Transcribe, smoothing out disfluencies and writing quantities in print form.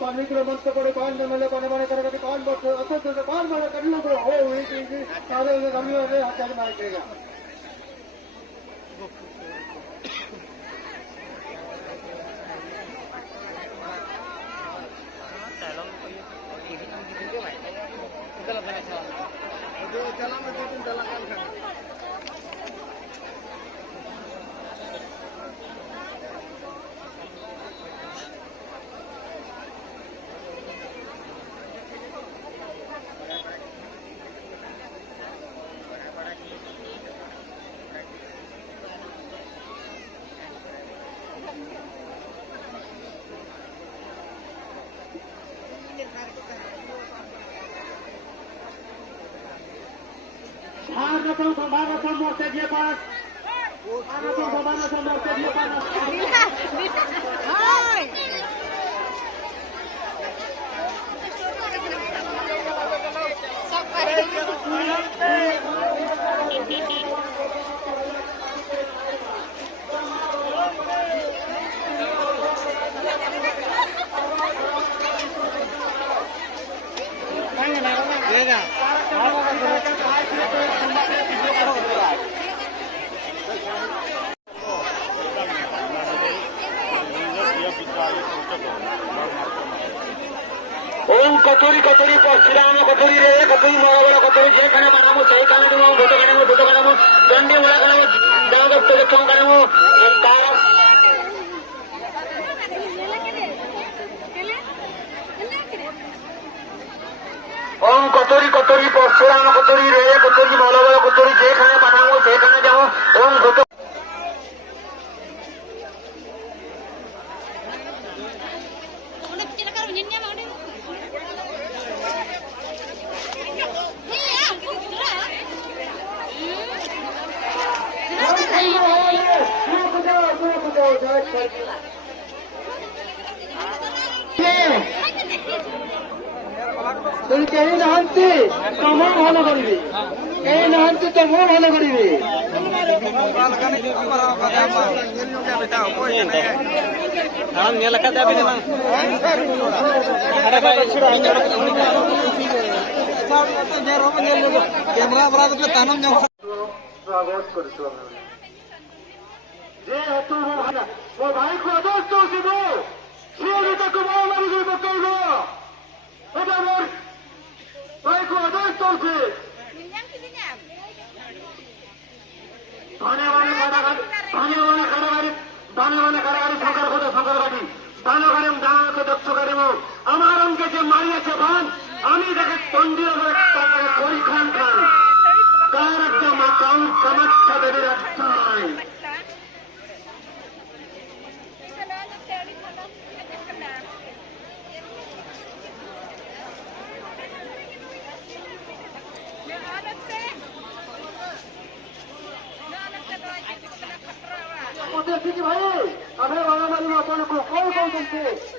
पाणीकडे मस्त पडे पान जमले पाणी पाणी करायसाठी पान बसतो असं पान मला कडलं तो हो सारे कमी होते हाताने माहिती का Pemanasan morte dia panas. Pemanasan morte dia panas. Hai. Kachori kachori पश्चिम कचोरी रे कचोरी बड़ा बड़ा कचोरी जे खाने बनाबो सही खाने देबो दुटो खाने दंडी वाला खाने दाव दस्त के चों खाने कार ओम कचोरी कचोरी पश्चिम कचोरी रे कचोरी बड़ा बड़ा कचोरी जे खाने बनाबो सही खाने जाओ ओम दुटो তুই কেই নাহান্তি তমো ভালো করবি কেই নাহান্তি তমো ভালো করবি ও ভাই কো দোস্ত শিব শিব তাকে মারি বকইব এটা মোর ভাই কো দোস্ত আছে ধন্যবাদ সরকার কথা সরকার বাড়ি দানো গাড়ি দানো দক্ষ গাড়ি আমার অঙ্কে যে মারিয়েছে ভান আমি তাকে তন্দিও করি খান খান কার একদম কাউন্ট কামাচ্ছা দেবীর রাস্তায় भाई अबे वाला मारी अपन को कौन कौन करते